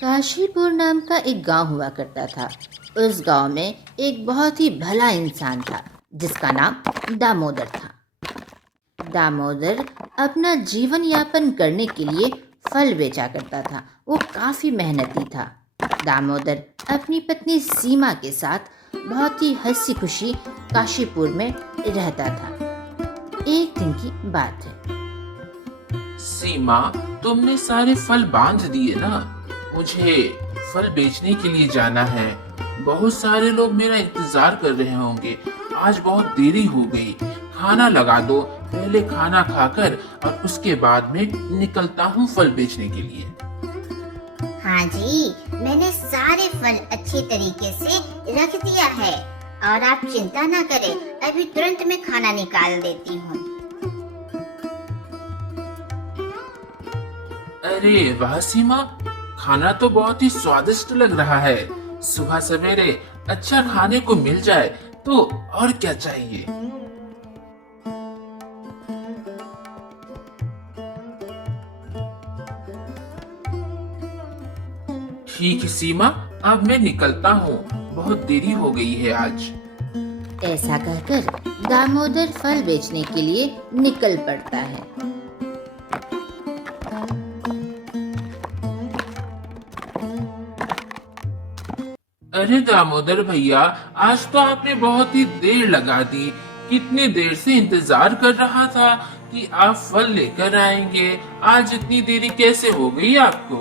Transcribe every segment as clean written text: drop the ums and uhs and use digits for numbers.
काशीपुर नाम का एक गांव हुआ करता था। उस गांव में एक बहुत ही भला इंसान था जिसका नाम दामोदर था। दामोदर अपना जीवन यापन करने के लिए फल बेचा करता था। वो काफी मेहनती था। दामोदर अपनी पत्नी सीमा के साथ बहुत ही हंसी खुशी काशीपुर में रहता था। एक दिन की बात है। सीमा, तुमने सारे फल बांध दिए ना? मुझे फल बेचने के लिए जाना है। बहुत सारे लोग मेरा इंतजार कर रहे होंगे। आज बहुत देरी हो गई। खाना लगा दो। पहले खाना खाकर और उसके बाद में निकलता हूँ फल बेचने के लिए। हाँ जी, मैंने सारे फल अच्छे तरीके से रख दिया है और आप चिंता ना करें, अभी तुरंत मैं खाना निकाल देती हूँ। अरे वाह सीमा, खाना तो बहुत ही स्वादिष्ट लग रहा है। सुबह सवेरे अच्छा खाने को मिल जाए तो और क्या चाहिए। ठीक है सीमा, अब मैं निकलता हूँ। बहुत देरी हो गई है आज। ऐसा कहकर दामोदर फल बेचने के लिए निकल पड़ता है। अरे दामोदर भैया, आज तो आपने बहुत ही देर लगा दी। कितनी देर से इंतजार कर रहा था कि आप फल लेकर आएंगे। आज इतनी देरी कैसे हो गई आपको?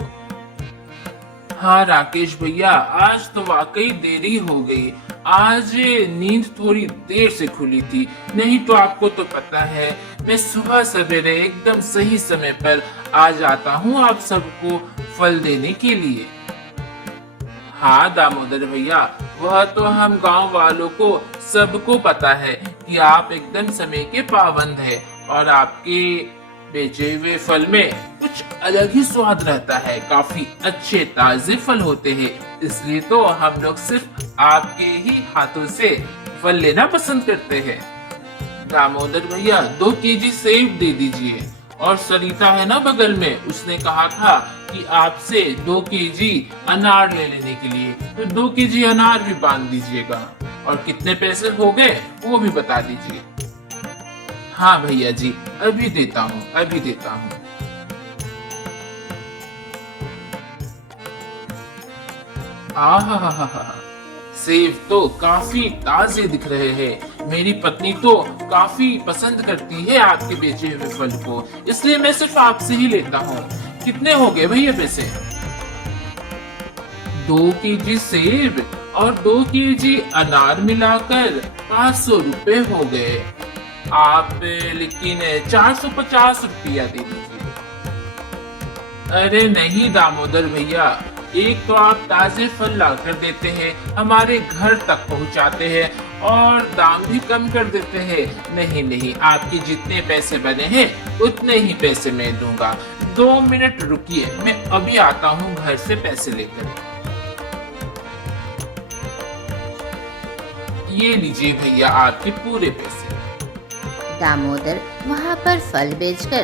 हाँ राकेश भैया, आज तो वाकई देरी हो गई। आज नींद थोड़ी देर से खुली थी, नहीं तो आपको तो पता है मैं सुबह सवेरे एकदम सही समय पर आ जाता हूँ आप सबको फल देने के लिए। हाँ दामोदर भैया, वह तो हम गांव वालों को सबको पता है कि आप एकदम समय के पाबंद है और आपके बेचे हुए फल में कुछ अलग ही स्वाद रहता है। काफी अच्छे ताजे फल होते हैं, इसलिए तो हम लोग सिर्फ आपके ही हाथों से फल लेना पसंद करते हैं। दामोदर भैया, 2 केजी सेब दे दीजिए। और सरिता है ना बगल में, उसने कहा था कि आपसे 2 केजी अनार ले लेने के लिए, तो 2 केजी अनार भी बांध दीजिएगा। और कितने पैसे हो गए वो भी बता दीजिए। हाँ भैया जी, अभी देता हूँ, अभी देता हूँ। आहा, सेब तो काफी ताजे दिख रहे हैं। मेरी पत्नी तो काफी पसंद करती है आपके बेचे हुए फल को, इसलिए मैं सिर्फ आपसे ही लेता हूँ। कितने हो गए भैया पैसे? 2 केजी सेब और 2 केजी अनार मिलाकर 500 रुपए हो गए। आप लेकिन 450 रुपया दे दीजिए। अरे नहीं दामोदर भैया, एक तो आप ताजे फल ला कर देते हैं, हमारे घर तक पहुंचाते हैं और दाम भी कम कर देते हैं। नहीं नहीं, आपके जितने पैसे बने हैं उतने ही पैसे मैं दूंगा। 2 मिनट रुकिए, मैं अभी आता हूँ घर से पैसे लेकर। ये लीजिए भैया आपके पूरे पैसे। दामोदर वहाँ पर फल बेचकर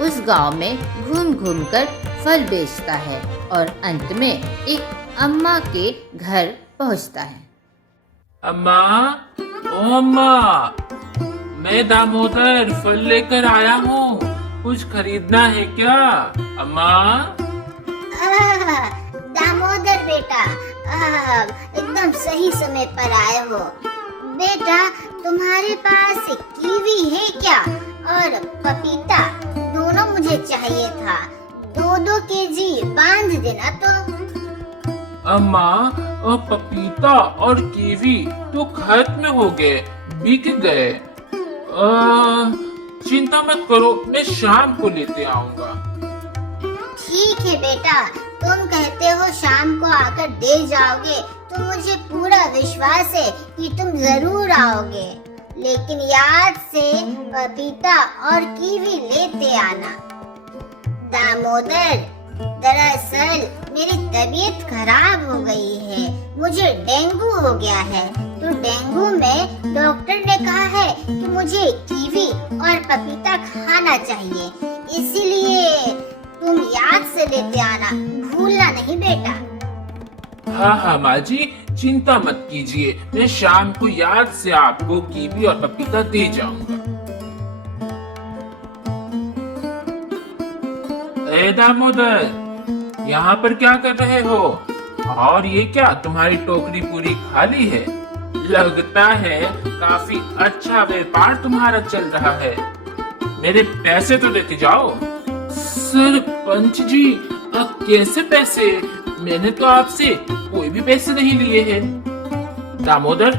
उस गांव में घूम घूम कर फल बेचता है और अंत में एक अम्मा के घर पहुँचता है। अम्मा, ओ अम्मा, मैं दामोदर फल लेकर आया हूँ। कुछ खरीदना है क्या अम्मा? दामोदर बेटा, एकदम सही समय पर आए हो। बेटा, तुम्हारे पास कीवी है क्या और पपीता? दोनों मुझे चाहिए था। 2-2 केजी बांध देना तो। अम्मा, पपीता और कीवी तो खत्म हो गए, बिक गए। चिंता मत करो, मैं शाम को लेते आऊंगा। ठीक है बेटा, तुम कहते हो शाम को आकर दे जाओगे तो मुझे पूरा विश्वास है कि तुम जरूर आओगे, लेकिन याद से पपीता और कीवी लेते आना। दामोदर, दरअसल मेरी तबीयत खराब हो गई है, मुझे डेंगू हो गया है। तो डेंगू में डॉक्टर ने कहा है कि मुझे कीवी और पपीता खाना चाहिए, इसीलिए तुम याद से लेते आना, भूलना नहीं बेटा। हाँ हाँ माँ जी, चिंता मत कीजिए, मैं शाम को याद से आपको कीवी और पपीता दे जाऊंगा। ए दामोदर, यहाँ पर क्या कर रहे हो? और ये क्या, तुम्हारी टोकरी पूरी खाली है? लगता है काफी अच्छा व्यापार तुम्हारा चल रहा है। मेरे पैसे तो देके जाओ। सरपंच जी, अब कैसे पैसे? मैंने तो आपसे कोई भी पैसे नहीं लिए हैं। दामोदर,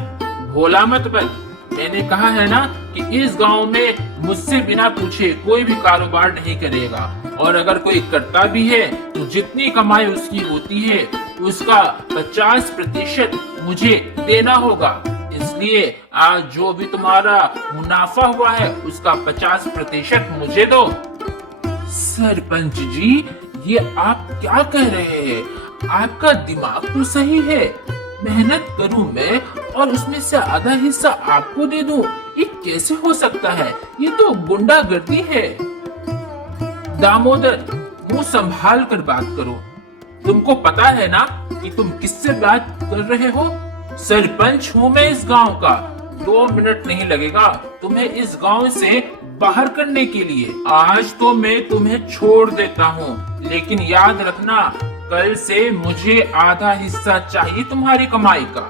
भोला मत बन। मैंने कहा है ना कि इस गांव में मुझसे बिना पूछे कोई भी कारोबार नहीं करेगा, और अगर कोई करता भी है तो जितनी कमाई उसकी होती है उसका 50% मुझे देना होगा। इसलिए आज जो भी तुम्हारा मुनाफा हुआ है उसका 50% मुझे दो। सरपंच जी, ये आप क्या कह रहे हैं? आपका दिमाग तो सही है, मेहनत करूं मैं और उसमें से आधा हिस्सा आपको दे दूं, ये कैसे हो सकता है? ये तो गुंडागर्दी है। दामोदर, मुंह संभाल कर बात करो। तुमको पता है ना कि तुम किससे बात कर रहे हो? सरपंच हूँ मैं इस गांव का। 2 मिनट नहीं लगेगा तुम्हें इस गांव से बाहर करने के लिए। आज तो मैं तुम्हें छोड़ देता हूँ, लेकिन याद रखना, कल से मुझे आधा हिस्सा चाहिए तुम्हारी कमाई का।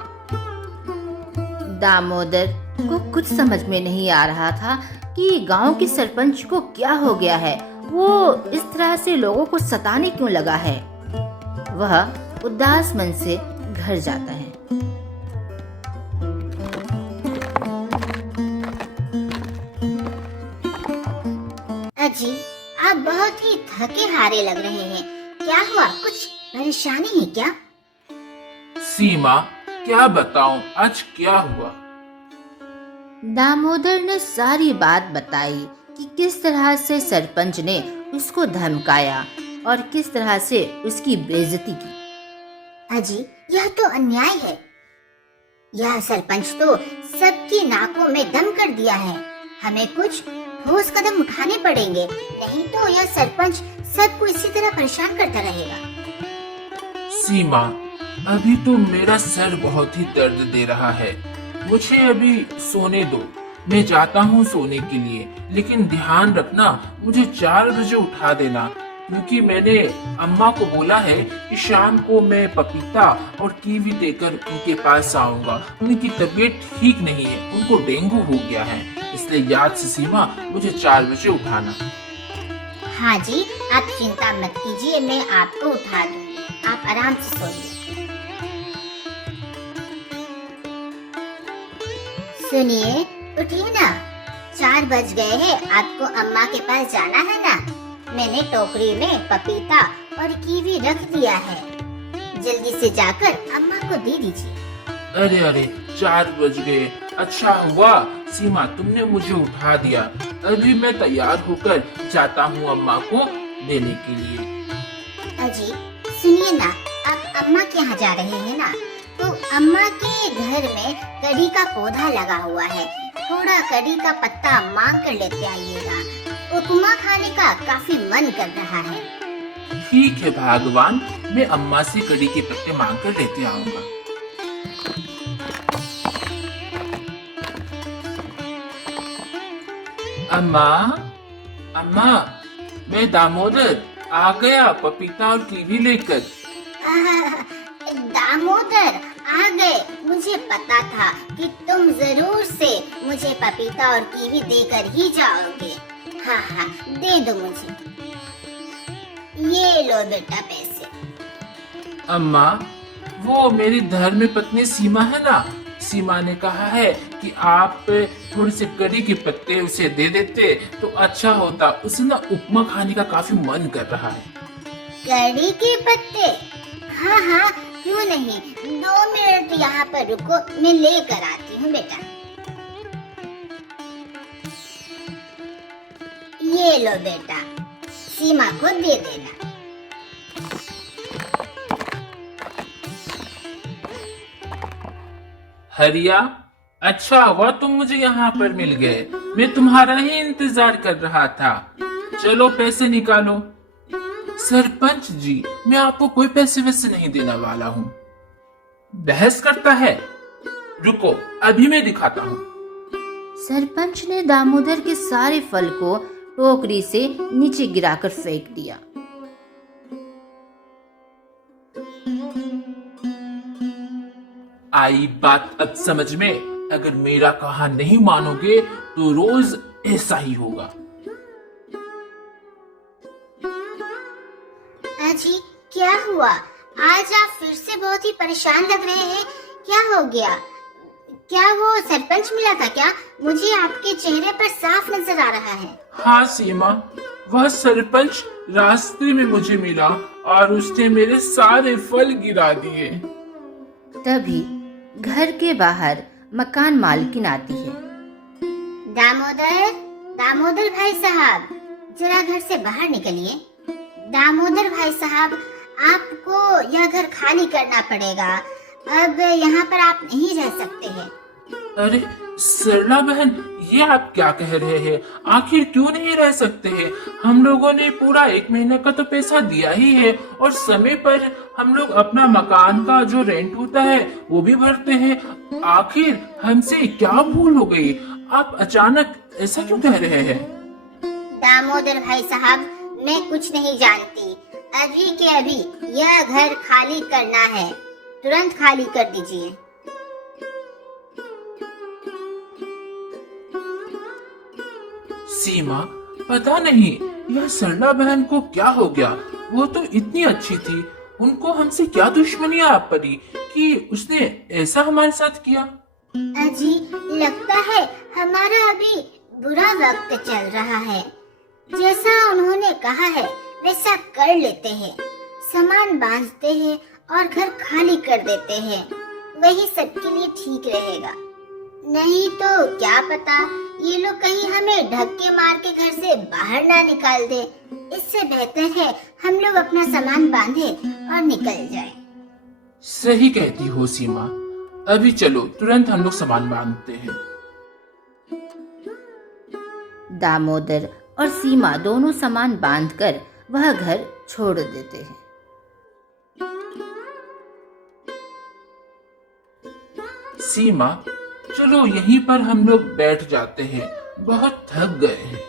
दामोदर को कुछ समझ में नहीं आ रहा था कि गांव के सरपंच को क्या हो गया है, वो इस तरह से लोगों को सताने क्यों लगा है। वह उदास मन से घर जाता है। अजी, आप बहुत ही थके हारे लग रहे हैं, क्या हुआ? कुछ परेशानी है क्या? सीमा, क्या बताऊं आज क्या हुआ? दामोदर ने सारी बात बताई कि किस तरह से सरपंच ने उसको धमकाया और किस तरह से उसकी बेइज्जती की। अजी, यह तो अन्याय है। यह सरपंच तो सबकी नाकों में दम कर दिया है। हमें कुछ ठोस कदम उठाने पड़ेंगे, नहीं तो यह सरपंच सबको इसी तरह परेशान करता रहेगा। सीमा, अभी तो मेरा सर बहुत ही दर्द दे रहा है, मुझे अभी सोने दो। मैं जाता हूँ सोने के लिए, लेकिन ध्यान रखना मुझे 4 बजे उठा देना, क्योंकि मैंने अम्मा को बोला है कि शाम को मैं पपीता और कीवी देकर उनके पास आऊंगा। उनकी तबीयत ठीक नहीं है, उनको डेंगू हो गया है, इसलिए याद से सीमा मुझे 4 बजे उठाना। हाँ जी, आप चिंता मत कीजिए, मैं आपको उठा दूंगी, आप आराम से सोइए। सुनिए, उठिए ना, 4 बज गए हैं, आपको अम्मा के पास जाना है ना। मैंने टोकरी में पपीता और कीवी रख दिया है, जल्दी से जाकर अम्मा को दे दीजिए। अरे अरे, 4 बज गए। अच्छा हुआ सीमा तुमने मुझे उठा दिया। अभी मैं तैयार होकर जाता हूँ अम्मा को देने के लिए। अजी, सुनिए ना, आप अम्मा के यहाँ जा रहे हैं ना, तो अम्मा के घर में कड़ी का पौधा लगा हुआ है, थोड़ा कड़ी का पत्ता मांग कर लेते आइएगा। उपमा खाने का काफी मन कर रहा है। ठीक है भगवान, मैं अम्मा से कड़ी के पत्ते मांग कर लेते आऊंगा। अम्मा, अम्मा, मैं दामोदर आ गया पपीता और कीवी लेकर। दामोदर आ गए, मुझे पता था कि तुम जरूर से मुझे पपीता और कीवी देकर ही जाओगे। हाँ हाँ, दे दो मुझे, ये लो बेटा पैसे। अम्मा, वो मेरी धर्म पत्नी सीमा है ना, सीमा ने कहा है कि आप थोड़े से कड़ी के पत्ते उसे दे देते तो अच्छा होता, उसे ना उपमा खाने का काफी मन कर रहा है। कड़ी के पत्ते? हाँ हाँ, क्यों नहीं, 2 मिनट यहाँ पर रुको, मैं लेकर आती हूँ बेटा। ये लो बेटा, सीमा को दे देना। हरिया, अच्छा हुआ तुम मुझे यहाँ पर मिल गए। मैं तुम्हारा ही इंतजार कर रहा था। चलो पैसे निकालो। सरपंच जी, मैं आपको कोई पैसे वैसे नहीं देने वाला हूँ। बहस करता है? रुको, अभी मैं दिखाता हूँ। सरपंच ने दामोदर के सारे फल को टोकरी से नीचे गिराकर फेंक दिया। आई बात अब समझ में। अगर मेरा कहा नहीं मानोगे तो रोज ऐसा ही होगा। अजी, क्या हुआ? आज आप फिर से बहुत ही परेशान लग रहे हैं। क्या हो गया? क्या वो सरपंच मिला था क्या? मुझे आपके चेहरे पर साफ नजर आ रहा है। हाँ सीमा, वह सरपंच रास्ते में मुझे मिला और उसने मेरे सारे फल गिरा दिए। तभी घर के बाहर मकान मालकिन आती है। दामोदर, दामोदर भाई साहब, जरा घर से बाहर निकलिए। दामोदर भाई साहब, आपको यह घर खाली करना पड़ेगा। अब यहाँ पर आप नहीं रह सकते हैं। अरे सरला बहन, ये आप क्या कह रहे हैं? आखिर क्यों नहीं रह सकते हैं? हम लोगों ने पूरा 1 महीने का तो पैसा दिया ही है और समय पर हम लोग अपना मकान का जो रेंट होता है वो भी भरते हैं। आखिर हमसे क्या भूल हो गई? आप अचानक ऐसा क्यों कह रहे हैं? दामोदर भाई साहब, मैं कुछ नहीं जानती। अभी के अभी यह घर खाली करना है। तुरंत खाली कर दीजिए। सीमा, पता नहीं यह सरला बहन को क्या हो गया। वो तो इतनी अच्छी थी, उनको हमसे क्या दुश्मनी आ पड़ी कि उसने ऐसा हमारे साथ किया। अजी, लगता है हमारा अभी बुरा वक्त चल रहा है। जैसा उन्होंने कहा है वैसा कर लेते हैं। सामान बांधते हैं और घर खाली कर देते हैं। वही सबके लिए ठीक रहेगा। नहीं तो क्या पता ये लोग कहीं हमें धक्के मार के घर से बाहर ना निकाल दे। इससे बेहतर है हम लोग अपना सामान बांधे और निकल जाएं। सही कहती हो सीमा, अभी चलो तुरंत हम लोग सामान बांधते हैं। दामोदर और सीमा दोनों सामान बांधकर वह घर छोड़ देते हैं। सीमा, चलो यहीं पर हम लोग बैठ जाते हैं, बहुत थक गए हैं।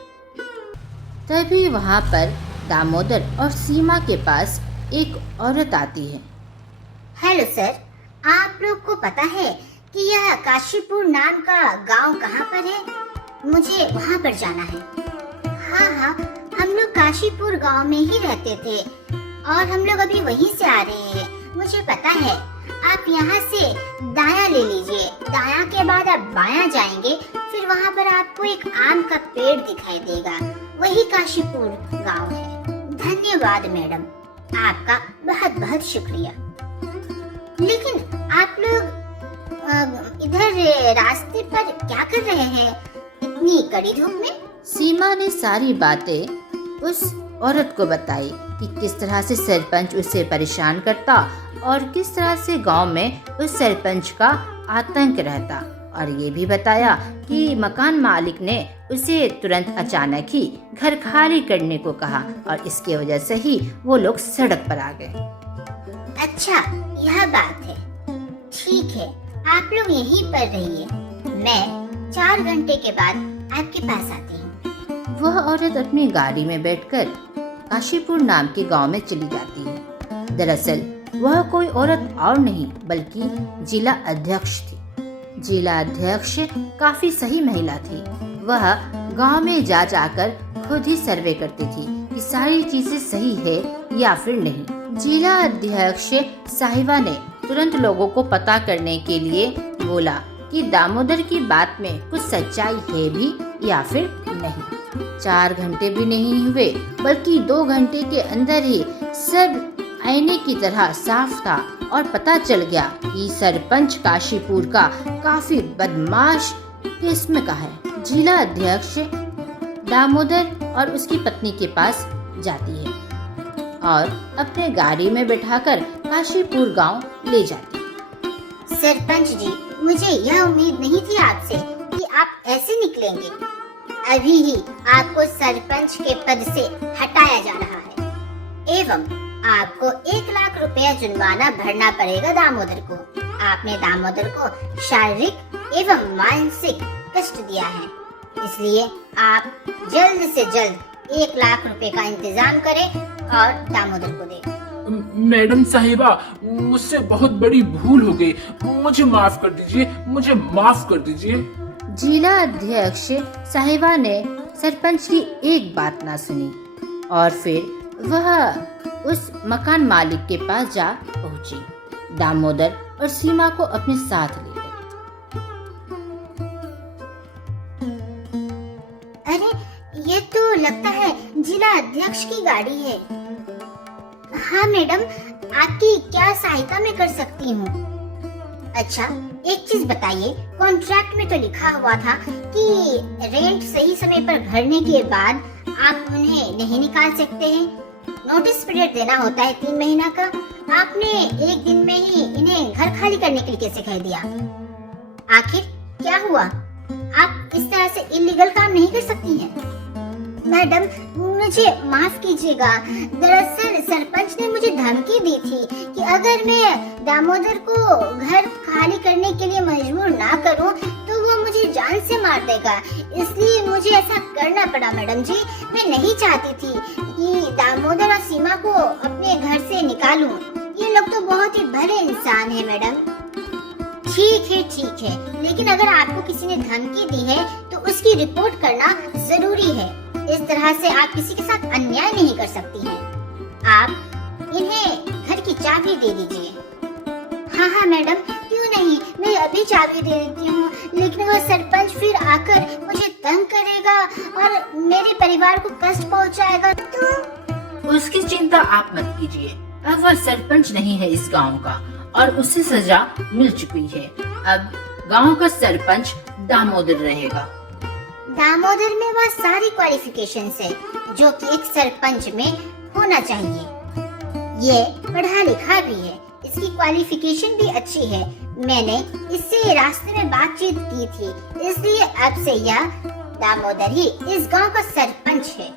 तभी वहाँ पर दामोदर और सीमा के पास एक औरत आती है। हेलो सर, आप लोग को पता है कि यह काशीपुर नाम का गांव कहाँ पर है? मुझे वहाँ पर जाना है। हाँ, हम लोग काशीपुर गांव में ही रहते थे और हम लोग अभी वहीं से आ रहे हैं। मुझे पता है। आप यहाँ से दायां ले लीजिए। दायां के बाद आप बायां जाएंगे, फिर वहाँ पर आपको एक आम का पेड़ दिखाई देगा। वही काशीपुर गांव है। धन्यवाद मैडम, आपका बहुत बहुत शुक्रिया। लेकिन आप लोग इधर रास्ते पर क्या कर रहे हैं इतनी कड़ी धूप में? सीमा ने सारी बातें उस औरत को बताई कि किस तरह से सरपंच उसे परेशान करता और किस तरह से गांव में उस सरपंच का आतंक रहता, और ये भी बताया कि मकान मालिक ने उसे तुरंत अचानक ही घर खाली करने को कहा और इसकी वजह से ही वो लोग सड़क पर आ गए। अच्छा, यह बात है। ठीक है, आप लोग यहीं पर रहिए। मैं 4 घंटे के बाद आपके पास आती हूँ। वह औरत अपनी गाड़ी में बैठकर काशीपुर नाम के गांव में चली जाती है। दरअसल वह कोई औरत और नहीं बल्कि जिला अध्यक्ष थी। जिला अध्यक्ष काफी सही महिला थी। वह गांव में जा जाकर खुद ही सर्वे करती थी कि सारी चीजें सही है या फिर नहीं। जिला अध्यक्ष साहिबा ने तुरंत लोगों को पता करने के लिए बोला कि दामोदर की बात में कुछ सच्चाई है भी या फिर नहीं। 4 घंटे भी नहीं हुए बल्कि 2 घंटे के अंदर ही सब आईने की तरह साफ था और पता चल गया कि सरपंच काशीपुर का काफी बदमाश किस्म का है। जिला अध्यक्ष दामोदर और उसकी पत्नी के पास जाती है और अपने गाड़ी में बैठाकर काशीपुर गांव ले जाती है। सरपंच जी, मुझे यह उम्मीद नहीं थी आपसे कि आप ऐसे निकलेंगे। अभी ही आपको सरपंच के पद से हटाया जा रहा है एवं आपको 1 लाख रुपया जुर्माना भरना पड़ेगा दामोदर को। आपने दामोदर को शारीरिक एवं मानसिक कष्ट दिया है, इसलिए आप जल्द से जल्द 1 लाख रुपए का इंतजाम करें और दामोदर को दें। मैडम साहिबा, मुझसे बहुत बड़ी भूल हो गई, मुझे माफ कर दीजिए, मुझे माफ कर दीजिए। जिला अध्यक्ष साहिबा ने सरपंच की एक बात ना सुनी और फिर वह उस मकान मालिक के पास जा पहुंची, दामोदर और सीमा को अपने साथ लेकर। अरे, ये तो लगता है जिला अध्यक्ष की गाड़ी है। हाँ मैडम, आपकी क्या सहायता मैं कर सकती हूँ? अच्छा, एक चीज बताइए, कॉन्ट्रैक्ट में तो लिखा हुआ था कि रेंट सही समय पर भरने के बाद आप उन्हें नहीं निकाल सकते हैं। नोटिस पीरियड देना होता है 3 महीना का। आपने 1 दिन में ही इन्हें घर खाली करने के लिए कैसे कह दिया? आखिर क्या हुआ? आप इस तरह से इलीगल काम नहीं कर सकती हैं। मैडम, मुझे माफ कीजिएगा, दरअसल सरपंच ने मुझे धमकी दी थी कि अगर मैं दामोदर को घर खाली करने के लिए मजबूर ना करूं तो वो मुझे जान से मार देगा, इसलिए मुझे ऐसा करना पड़ा। मैडम जी, मैं नहीं चाहती थी कि दामोदर और सीमा को अपने घर से निकालूं। ये लोग तो बहुत ही भले इंसान है मैडम। ठीक है, लेकिन अगर आपको किसी ने धमकी दी है तो उसकी रिपोर्ट करना जरूरी है। इस तरह से आप किसी के साथ अन्याय नहीं कर सकती हैं। आप इन्हें घर की चाबी दे दीजिए। हाँ मैडम, क्यों नहीं, मैं अभी चाबी दे देती हूँ, लेकिन वह सरपंच फिर आकर मुझे तंग करेगा और मेरे परिवार को कष्ट पहुँचाएगा तो। उसकी चिंता आप मत कीजिए, अब वह सरपंच नहीं है इस गांव का और उसे सजा मिल चुकी है। अब गांव का सरपंच दामोदर रहेगा। दामोदर में वह सारी क्वालिफिकेशंस है जो कि एक सरपंच में होना चाहिए। ये पढ़ा लिखा भी है, इसकी क्वालिफिकेशन भी अच्छी है। मैंने इससे रास्ते में बातचीत की थी, इसलिए अब से यह दामोदर ही इस गांव का सरपंच है।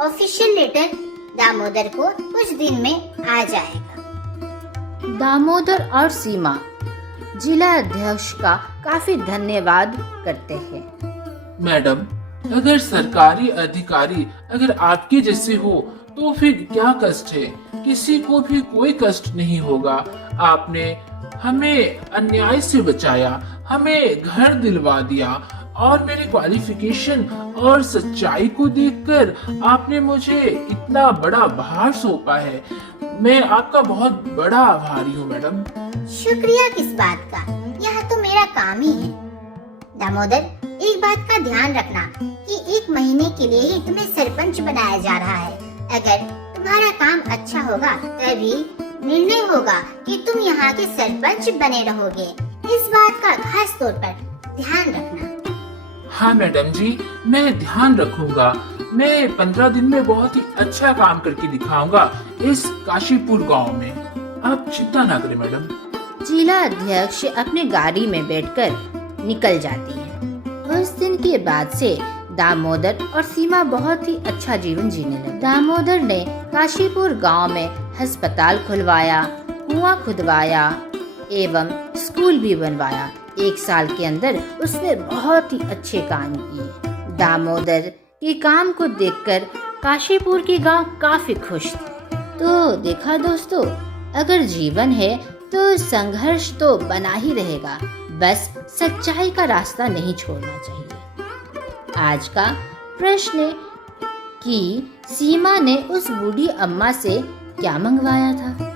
ऑफिशियल लेटर दामोदर को कुछ दिन में आ जाएगा। दामोदर और सीमा जिला अध्यक्ष का काफी धन्यवाद करते हैं। मैडम, अगर सरकारी अधिकारी अगर आपके जैसे हो तो फिर क्या कष्ट है? किसी को भी कोई कष्ट नहीं होगा। आपने हमें अन्याय से बचाया, हमें घर दिलवा दिया और मेरी क्वालिफिकेशन और सच्चाई को देखकर आपने मुझे इतना बड़ा भार सौंपा है। मैं आपका बहुत बड़ा आभारी हूँ मैडम। शुक्रिया किस बात का, यह तो मेरा काम ही है। दामोदर, एक बात का ध्यान रखना कि 1 महीने के लिए ही तुम्हें सरपंच बनाया जा रहा है। अगर तुम्हारा काम अच्छा होगा तभी निर्णय होगा कि तुम यहाँ के सरपंच बने रहोगे। इस बात का खास तौर पर ध्यान रखना। हाँ मैडम जी, मैं ध्यान रखूंगा। मैं 15 दिन में बहुत ही अच्छा काम करके दिखाऊंगा इस काशीपुर गांव में। आप चिंता ना करें मैडम। जिला अध्यक्ष अपने गाड़ी में बैठकर निकल जाती है। उस दिन के बाद से दामोदर और सीमा बहुत ही अच्छा जीवन जीने लगे। दामोदर ने काशीपुर गांव में अस्पताल खुलवाया, कुआं खुदवाया एवं स्कूल भी बनवाया। 1 साल के अंदर उसने बहुत ही अच्छे काम किए। दामोदर के काम को देखकर काशीपुर के गांव काफी खुश थे। तो देखा दोस्तों, अगर जीवन है तो संघर्ष तो बना ही रहेगा, बस सच्चाई का रास्ता नहीं छोड़ना चाहिए। आज का प्रश्न कि सीमा ने उस बूढ़ी अम्मा से क्या मंगवाया था?